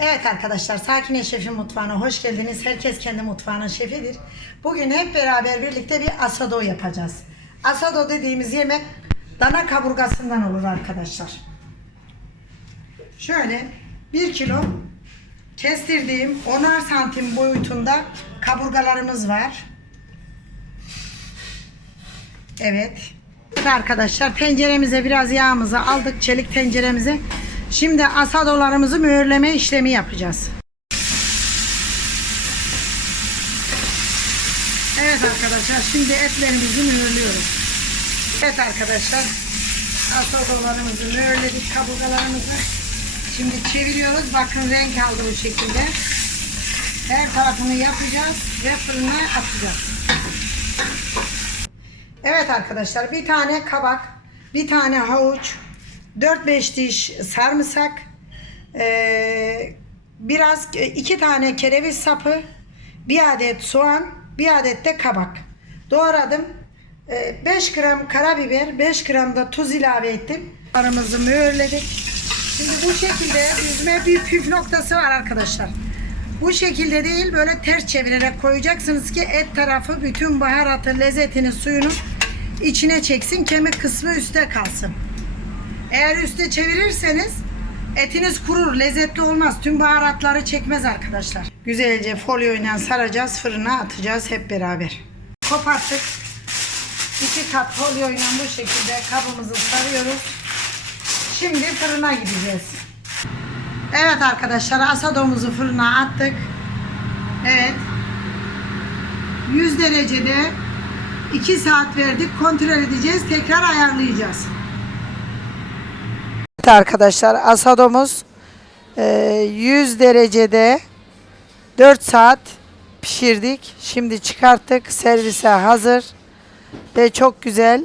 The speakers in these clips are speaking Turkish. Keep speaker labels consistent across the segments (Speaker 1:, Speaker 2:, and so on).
Speaker 1: Evet arkadaşlar Sakine Şef'in mutfağına hoş geldiniz. Herkes kendi mutfağının şefidir. Bugün hep beraber birlikte bir asado yapacağız. Asado dediğimiz yemek dana kaburgasından olur arkadaşlar. Şöyle 1 kilo kestirdiğim 10'ar santim boyutunda kaburgalarımız var. Evet arkadaşlar tenceremize biraz yağımızı aldık çelik tenceremize. Şimdi asadolarımızı mühürleme işlemi yapacağız. Evet arkadaşlar şimdi etlerimizi mühürlüyoruz. Evet arkadaşlar asadolarımızı mühürledik kaburgalarımızı. Şimdi çeviriyoruz. Bakın renk aldı bu şekilde. Her tarafını yapacağız ve fırına atacağız. Evet arkadaşlar bir tane kabak, bir tane havuç, 4-5 diş sarımsak, eee, biraz iki tane kereviz sapı, bir adet soğan, bir adet de kabak. Doğradım. Eee, 5 gram karabiber, 5 gram da tuz ilave ettim. Arımızı mühürledik. Şimdi bu şekilde yüzme bir püf noktası var arkadaşlar. Bu şekilde değil böyle ters çevirerek koyacaksınız ki et tarafı bütün baharatı, lezzetini, suyunu içine çeksin. Kemik kısmı üstte kalsın. Eğer üstte çevirirseniz etiniz kurur, lezzetli olmaz. Tüm baharatları çekmez arkadaşlar. Güzelce folyoyla saracağız, fırına atacağız hep beraber. Koparttık. İki kat folyoyla bu şekilde kabımızı sarıyoruz. Şimdi fırına gideceğiz. Evet arkadaşlar asadomuzu fırına attık. Evet. 100 derecede 2 saat verdik. Kontrol edeceğiz. Tekrar ayarlayacağız. Evet arkadaşlar asadomuz e, 100 derecede 4 saat pişirdik. Şimdi çıkarttık. Servise hazır. Ve çok güzel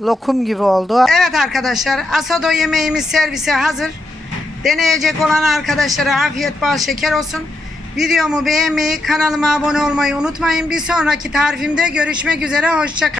Speaker 1: lokum gibi oldu. Evet arkadaşlar asado yemeğimiz servise hazır. Deneyecek olan arkadaşlara afiyet bal şeker olsun. Videomu beğenmeyi, kanalıma abone olmayı unutmayın. Bir sonraki tarifimde görüşmek üzere. Hoşçakalın.